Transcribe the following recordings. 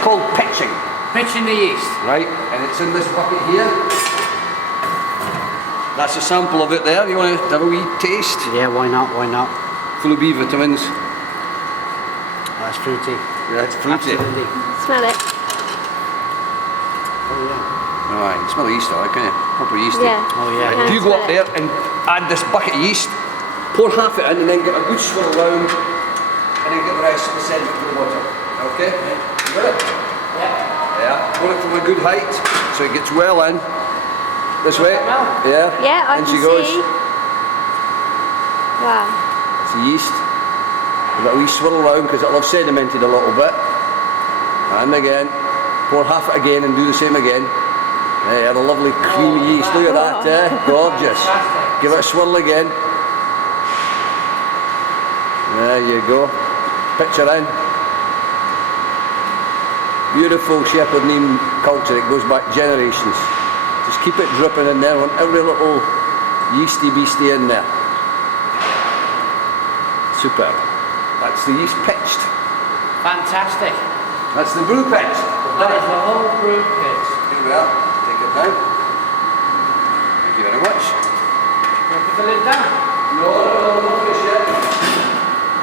called pitching. Pitching the yeast. Right, and it's in this bucket here. That's a sample of it there. You want to have a wee taste? Yeah, why not? Why not? Full of B vitamins. That's fruity. Yeah, it's fruity. Absolutely. Smell it. Oh yeah. Alright, you can smell the yeast alright, can you? Proper yeasty. Yeah. Oh yeah. Right, you go up there and add this bucket of yeast, pour half it in and then get a good swirl around and then get the rest of the sediment to the bottom. Okay? You got it? Yeah. Yeah. Pour it from a good height so it gets well in. This way. Yeah. Yeah, I and can she goes. see. Wow. It's the yeast. Give it a wee swirl around because it'll have sedimented a little bit. And again. Pour half it again and do the same again. Yeah, the lovely creamy yeast. Look at that, gorgeous. Give it a swirl again. There you go. Picture in. Beautiful Shepherd Neame culture. It goes back generations. Just keep it dripping in there. Want every little yeasty beastie in there. Superb. That's the yeast pitched. Fantastic. That's the brew pitch. That is the whole brew pitch. Here we are. Take it down. Thank you very much. You want to put the lid down? No, not finished yet.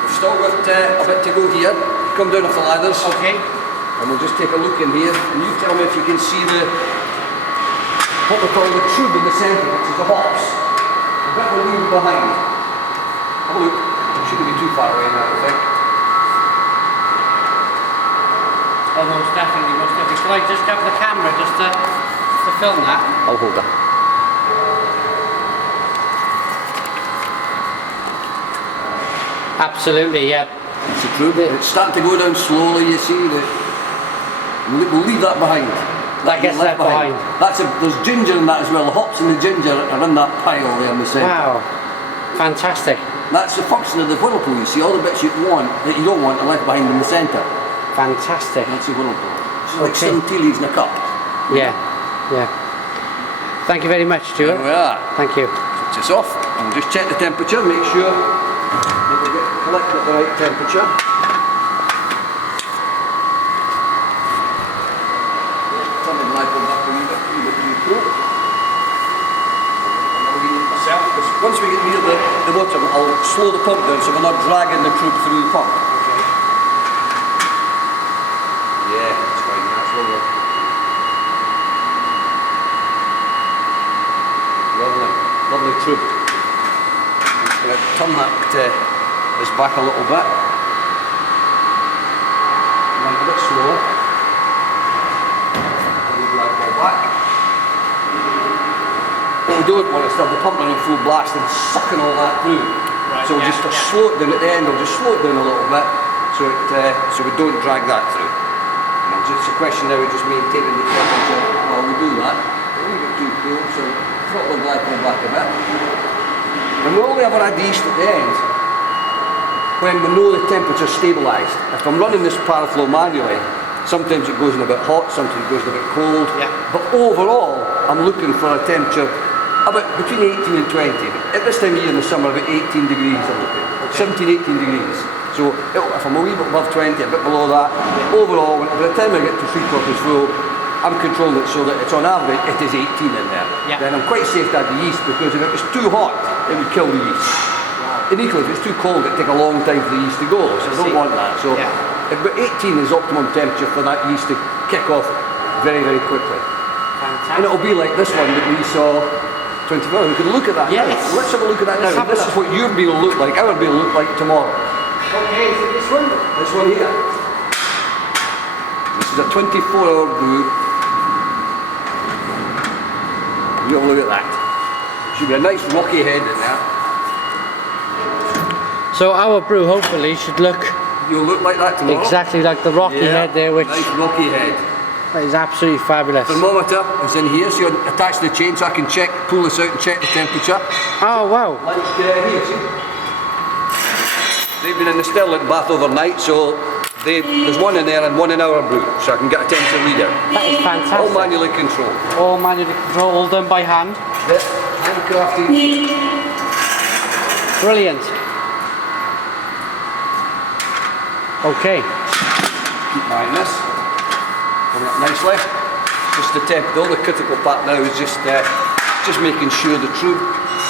We've still got a bit to go here. Come down off the ladders. Okay. And we'll just take a look in here. And you tell me if you can see what we call the tube in the centre, which is the hops. The bit we're leaving behind. Have a look. It shouldn't be too far away now, I think. Oh, most definitely, most definitely. Shall I just grab the camera just to film that? I'll hold that. Absolutely, yeah. It's a true bit. It's starting to go down slowly, you see. We'll leave that behind. That gets left behind. There's ginger in that as well. The hops and the ginger are in that pile there in the centre. Wow. Fantastic. That's the function of the whirlpool, you see. All the bits you don't want are left behind in the centre. Fantastic. That's the whirlpool. It's like Okay. 7 tea leaves in a cup. Yeah, yeah. Thank you very much, There Stuart. we are. Thank you. Switch this off and just check the temperature, make sure that we get collected at the right temperature. Turn the glycol back a wee bit too cool. Once we get near the bottom, I'll slow the pump down so we're not dragging the croup through the pump. Yeah, that's fine, that's lovely. Lovely, lovely croup. I'm just going to turn this back a little bit. And a bit slower. And we'll go back. What we don't want is to have the pump running full blast and sucking all that through. Right, So we'll just slow it down at the end, we'll just slow it down a little bit so we don't drag that through. And it's a question now of just maintaining the temperature while we do that. A little bit too cool, so throttle the glycol back a bit. And we only ever add the yeast at the end when we know the temperature's stabilised. If I'm running this paraflow manually, sometimes it goes in a bit hot, sometimes it goes in a bit cold. Yeah. But overall, I'm looking for a temperature about between 18 and 20. At this time of year in the summer, about 18 degrees I'm looking. 17, 18 degrees. So if I'm a wee bit above 20, a bit below that, overall, by the time I get to 3/4 full, I'm controlling it so that it's on average, it is 18 in there. Yeah. Then I'm quite safe to add the yeast because if it was too hot, it would kill the yeast. And equally, if it's too cold, it'd take a long time for the yeast to go, so I don't want that. So about 18 is optimum temperature for that yeast to kick off very, very quickly. Fantastic. And it'll be like this one that we saw 24 hours. We can look at that Yes. now. Let's have a look at that Let's now. have a This is look. what your beer will look like, our beer will look like tomorrow. Okay, so this one? This one here. This is a 24-hour brew. You have a look at that. Should be a nice rocky head in there. So our brew hopefully should look You'll look like that tomorrow. exactly like the rocky head there, which nice rocky head. is absolutely fabulous. Thermometer is in here, so you attach the chain so I can pull this out and check the temperature. Oh wow. Like here, see? They've been in the Stirling bath overnight, so there's one in there and one in our brew, so I can get a temperature reader. That is fantastic. All manually controlled. All manually controlled, all done by hand. Yep, handcrafted. Brilliant. Okay. Keep mind this. coming up nicely. Just the temp, the only critical part now is just making sure the tube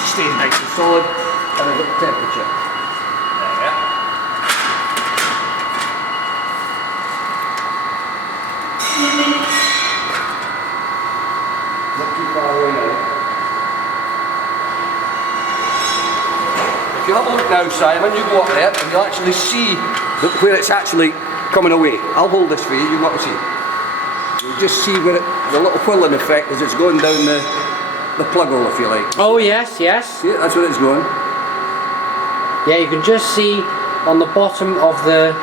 stays nice and solid and I've got the temperature. There we are. Not too far away now. If you have a look now, Simon, you go up there and you'll actually see where it's actually coming away. I'll hold this for you, you want to see. You'll just see where the little whirling effect as it's going down the plug hole, if you like. Oh yes, yes. See, that's where it's going. Yeah, you can just see on the bottom of the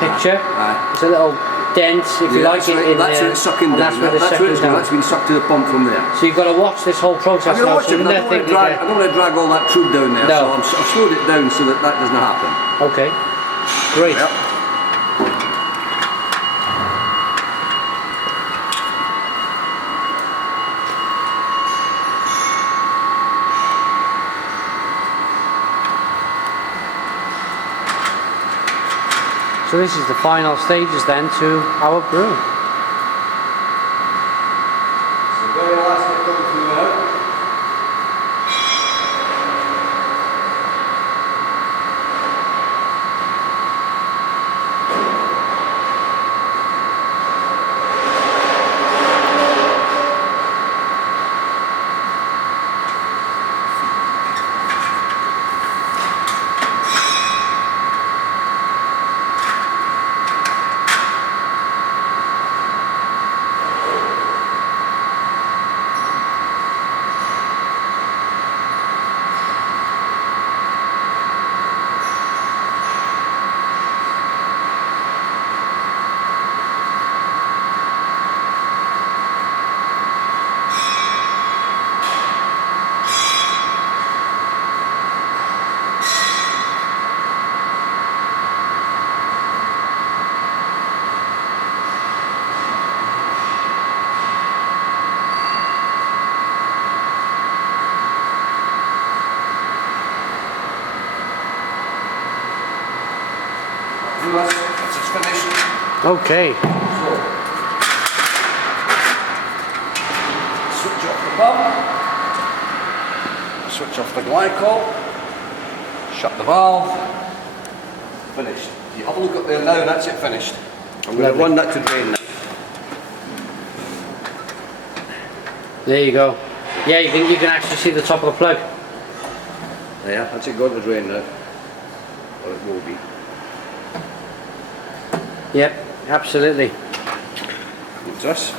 picture, there's a little dent, if you like, that's where it's sucking down. That's where it's sucking down. That's been sucked to the pump from there. So you've got to watch this whole process I'm now. going to watch it, but I don't want to drag all that tube down there, No. so I've slowed it down so that doesn't happen. Okay, great. Yep. So this is the final stages then to our brew. So the very last bit coming through now. That's just finished. Okay. So, switch off the pump, switch off the glycol, shut the valve, finished. You have a look up there now, that's it finished. I'm going to run that to drain now. There you go. Yeah, you can actually see the top of the plug. Yeah, that's it going to drain now. Or it will be. Yep, absolutely. What's this?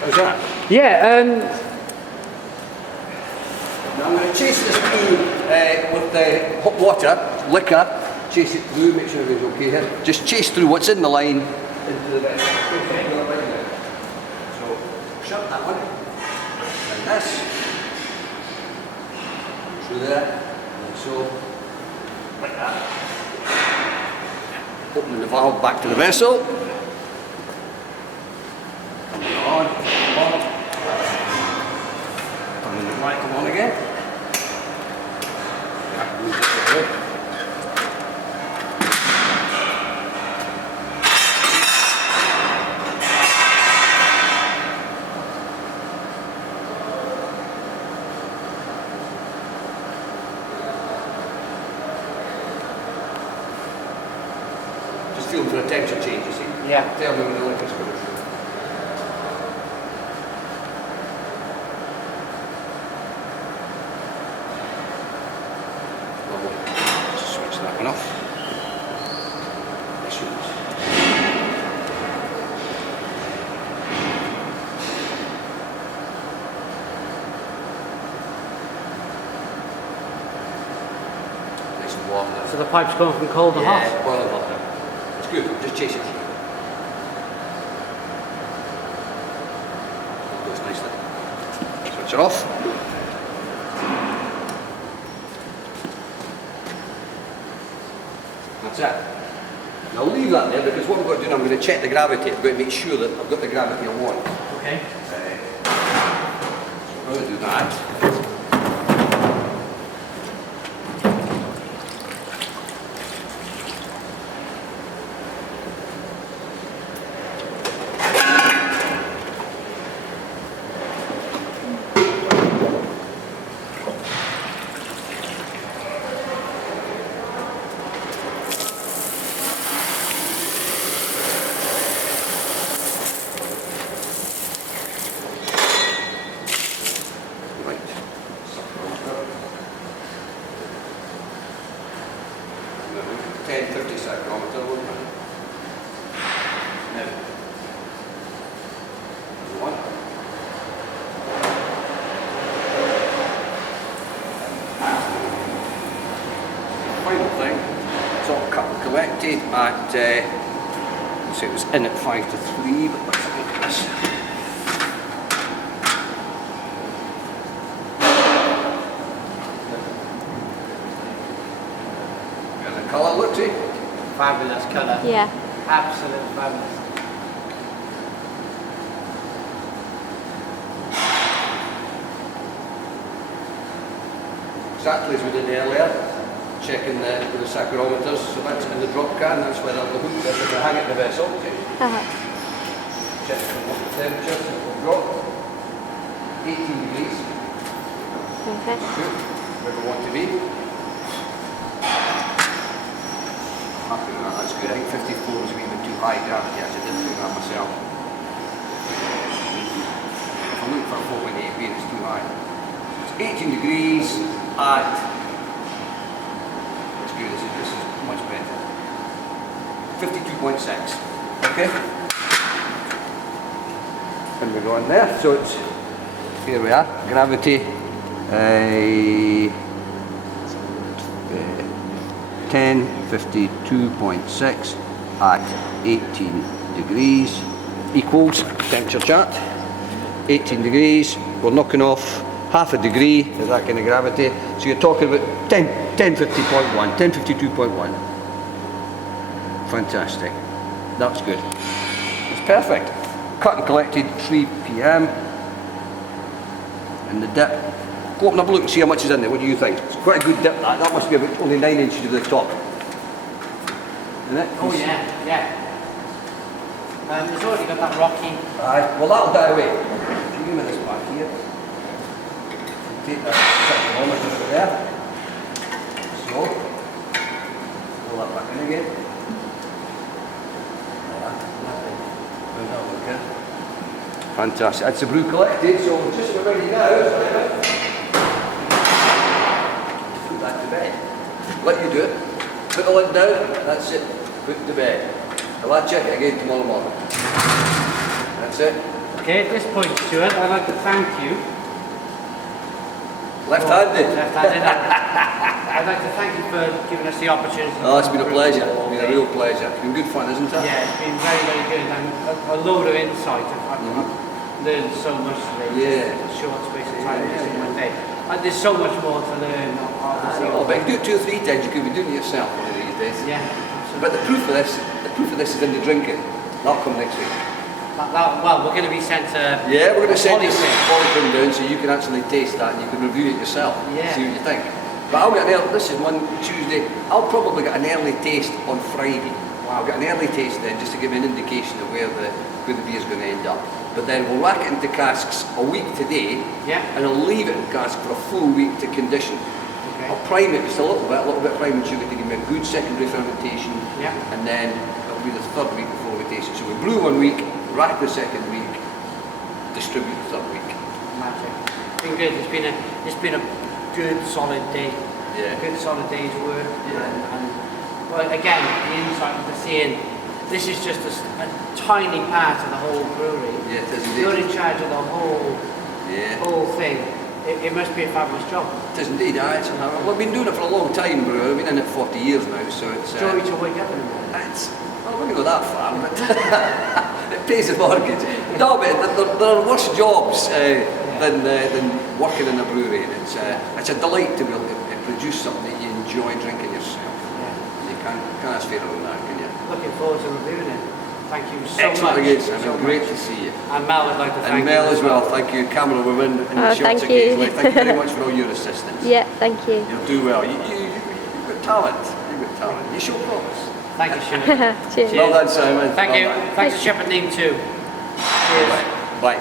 How's that? Yeah, Now I'm going to chase this through with the hot water, liquor, chase it through, make sure everything's okay here. Just chase through what's in the line into the vessel. So, shut that one, and this, through there, and so, like that. Opening the valve back to the vessel. Coming on, turning the light on again. Just feeling for a temperature change, you see. yeah. Tell me when the liquor's coming through. Lovely. Just switch that one off. This one's. Nice and warm now. So the pipe's going from cold to hot. Yeah, boiling hot now. It's good, just chase it through. Goes nicely. Switch it off. That's it. Now leave that there because what I'm going to do now, I'm going to check the gravity. I'm going to make sure that I've got the gravity I want. Okay. So I'm going to do that. collected at, so it was in at 5 to 3, but let's look at this. Got the colour, look to. Fabulous colour. Yeah. Absolute fabulous. Exactly as we did earlier, checking with the saccharometers, so that's in the drop can, that's where the hook is, if we hang it in the vessel. Check the temperature, so it will drop. 18 degrees. Okay. Good, where we want to be. Happy with that, that's good. I think 54 is a wee bit too high gravity, actually, I didn't think that myself. If I'm looking for a 4.8 beer, it's too high. It's 18 degrees at, it's good, this is much better. 52.6, okay? And we go in there, so it's, here we are, gravity, 1052.6 at 18 degrees equals temperature chart. 18 degrees, we're knocking off half a degree of that kind of gravity, so you're talking about 1050.1, 1052.1. Fantastic, that's good. It's perfect. Cut and collected 3 p.m. and the dip. Go up and have a look and see how much is in there. What do you think? It's quite a good dip. That must be about only 9 inches to the top. Isn't it? Oh yeah, yeah. It's already got that rocky. Aye. Well, that'll die away. Give me this back here. Take that saccharometer over there. So, pull that back in again. Fantastic. That's the brew collected, so just we're ready now. Put that to bed. Let you do it. Put the lid down, that's it. Put it to bed. I'll check it again tomorrow morning. That's it. Okay, at this point, Stuart, I'd like to thank you. Left-handed. Left-handed. I'd like to thank you for giving us the opportunity. Oh, it's been a pleasure. It's been a real pleasure. It's been good fun, isn't it? Yeah, it's been very, very good and a load of insight. I've learned so much today. Yeah. In a short space of time in one day. And there's so much more to learn. Obviously. Oh, but you do it 2 or 3 times, you could be doing it yourself one of these days. Yeah. But the proof of this is in the drinking. That'll come next week. Well, we're going to be sent to. Yeah, we're going to send this Polythene. polythene down so you can actually taste that and you can review it yourself. Yeah. See what you think. But I'll get an early, this is one Tuesday, I'll probably get an early taste on Friday. I'll get an early taste then just to give me an indication of where the beer's going to end up. But then we'll rack it into casks a week today, Yeah. and I'll leave it in cask for a full week to condition. Okay. I'll prime it just a little bit of priming sugar to give me a good secondary fermentation, Yeah. and then it'll be the 3rd week before we taste it. So we brew 1 week, rack the 2nd week, distribute the 3rd week. Magic. It's been good. It's been a good solid day. Yeah. A good solid day's work. Yeah. And well, again, the insight into seeing this is just a tiny part of the whole brewery. Yeah, it is indeed. You're in charge of the whole thing. It must be a fabulous job. It is indeed, aye. Well, I've been doing it for a long time, bro. I've been in it 40 years now, so it's... Joy to wake up in the morning. Well, I wouldn't go that far, but it pays the mortgage. No, but there are worse jobs than working in a brewery, and it's a delight to be able to produce something that you enjoy drinking yourself. Yeah. You can't ask fairer than that, can you? Looking forward to reviewing it. Thank you so Excellent much. again, Simon. So Great much. to see you. And Mel would like to thank And Mel you as well. Thank you, camera woman, and the shots thank you. occasionally. Thank you very much for all your assistance. Yeah, thank you. You'll do well. You've got talent. You've got talent. You show promise. Thank you, Stuart. Cheers. Well done, Simon. Thank Well you. done. Thanks to Shepherd Neame too. Cheers. Bye. Bye.